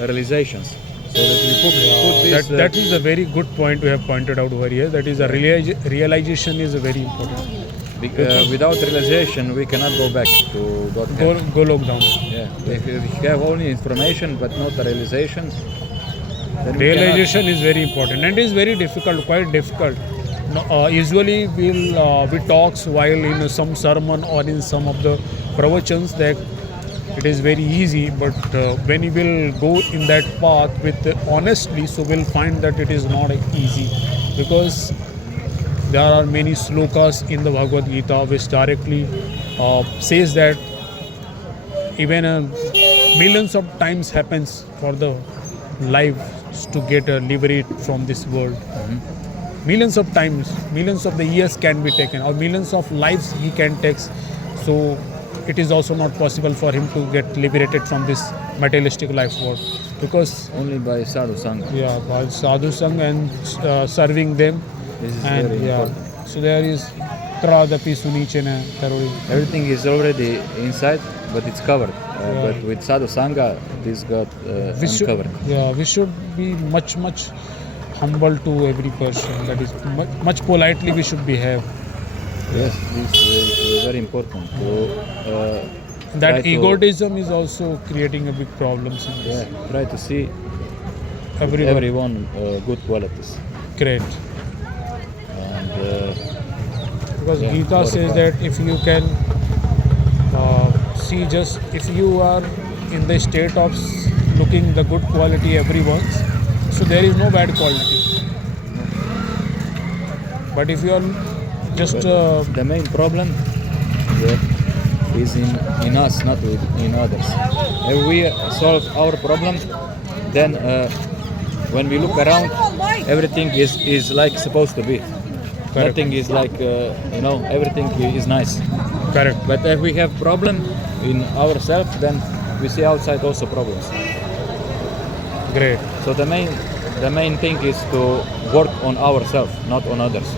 realizations. So that we put this. That is a very good point we have pointed out over here. That is a realization is very important. Without realization, we cannot go back to God. Golok Dham. Yeah, if we have only information but not the realization, then Realization is very important and is very difficult, quite difficult. Usually we talks while in some sermon or in some of the pravachans that it is very easy, but when you will go in that path with honestly, so we'll find that it is not easy, because there are many slokas in the Bhagavad Gita which directly says that even millions of times happens for the lives to get liberate from this world. Millions of times, millions of the years can be taken, or millions of lives he can take. So it is also not possible for him to get liberated from this materialistic life world, because only by sadhu sangha. yeah, by sadhu sangha and serving them. This is And very important. so there is tradapi sunichena tarori. Everything is already inside, but it's covered. But with sadhu sangha, this got uncovered. We should be much humble to every person. That is much politely we should behave. Yes, this is very important. That egotism is also creating a big problems in this. Yeah, try to see Everyone. good qualities. Great. And Because Yeah, Gita what says about- that if you can see, just if you are in the state of looking the good quality everyone's, so there is no bad quality. But if you are just the main problem is in us, not in others. If we solve our problem, then when we look around, everything is like supposed to be. Correct. Nothing is like everything is nice. correct. But if we have problem in ourselves, then we see outside also problems. Great. So the main thing is to work on ourselves, not on others,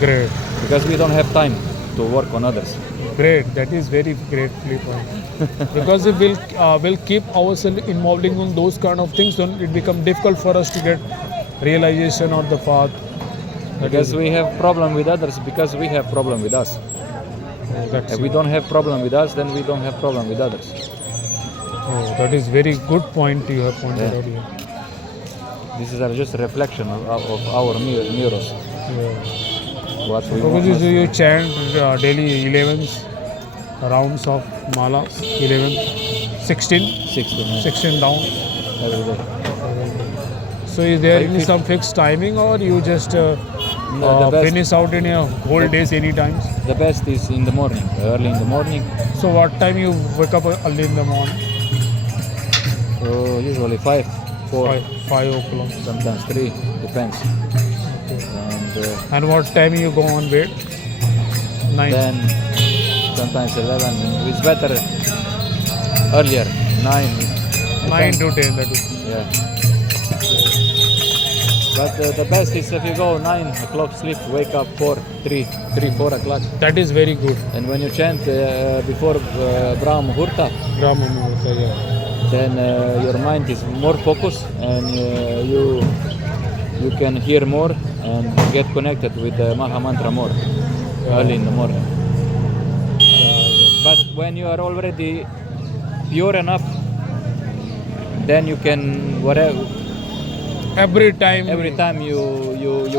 Great. because we don't have time to work on others. Great. That is very greatly point. Because if we'll keep ourselves involving in those kind of things, then it becomes difficult for us to get realization or the path. Because we have problem with others, because we have problem with us. That's If we don't have problem with us, then we don't have problem with others. that is very good point you have pointed Yeah. out here. This is just a reflection of our mirrors. Yeah. What we Prabhuji, want. do you chant daily 11 rounds of mala? 11, 16? 16 down. every day. So is there Like any some fixed timing, or you just No, the best- finish out in your whole days any times? The best is in the morning, early in the morning. So what time you wake up early in the morning? Usually 5, 4, 5 o'clock. sometimes 3, depends. And And what time you go on bed? 9. then sometimes 11. It's better earlier, 9. 9 to 10. That is. Yeah. But the best is if you go 9 o'clock sleep, wake up 4 o'clock. That is very good. And when you chant before Brahma Muhurta, Brahma Muhurta, yeah. then your mind is more focused, and you can hear more and get connected with the Maha Mantra more early in the morning. But when you are already pure enough, then you can Every time you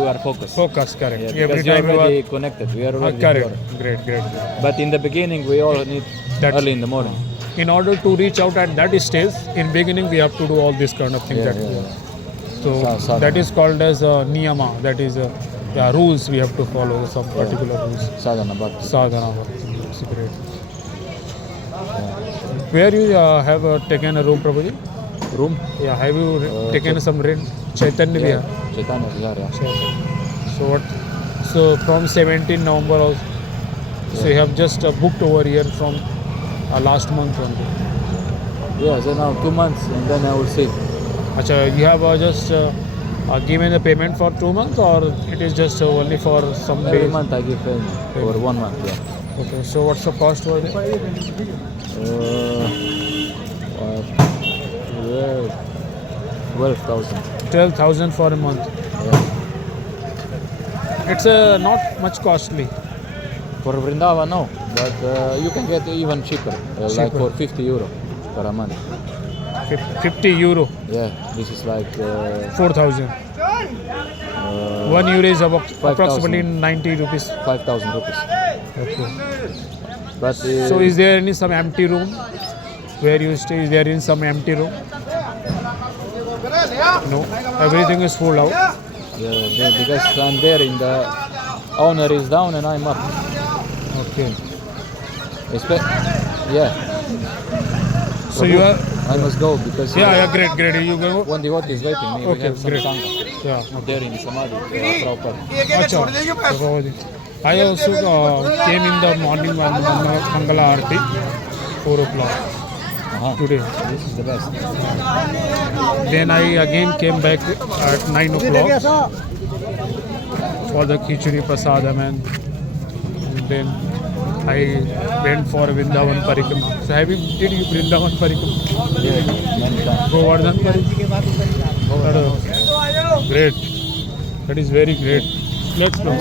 are focused. focus, correct. Yeah, Every because you are time you already are connected. We are already correct. pure. Great. But in the beginning, we all need That's- early in the morning. In order to reach out at that stage, in beginning we have to do all these kind of things. So Sadhana. that is called as a niyama. That is rules we have to follow, some particular rules. Sadhana Bhakti. Sadhana. That's great. Where you have taken a room, Prabhuji? Room? Yeah, have you taken some rent? Chaitanya Vihar. Chaitanya Vihar, yeah. So what? So from 17 November also. So you have just booked over here from last month only. Yeah, so now 2 months, and then I will see. Acha, you have just given the payment for 2 months, or it is just only for some Every days? month I give payment for 1 month, yeah. Okay, so what's the cost for it? Well, 12,000. 12,000 for a month. Yeah. It's not much costly. For Vrindavan, no, but you can get even cheaper, like Cheaper. for 50 euro per a month. 50 euro, Yeah, this is like 4,000. 1 euro is approximately 90 rupees. 5,000 rupees. Okay. But So is there any some empty room where you stay? Is there in some empty room? No, everything is full out. because I'm there in the owner is down and I'm up. Okay. Yeah. So you are. I must go because Yeah, great. You go. one devotee is waiting me. Okay, We have some great. sangha Yeah. there in the Samadhi, Prabhupada. Acha. I also came in the morning on Mangala Aarti, 4 o'clock today. This is the best. Then I again came back at 9 o'clock for the Khichdi Prasadam, and then I went for Vrindavan Parikrama. So did you Vrindavan Parikrama? Yeah, many times. Govardhan Parikrama? Great. That is very great. Let's go.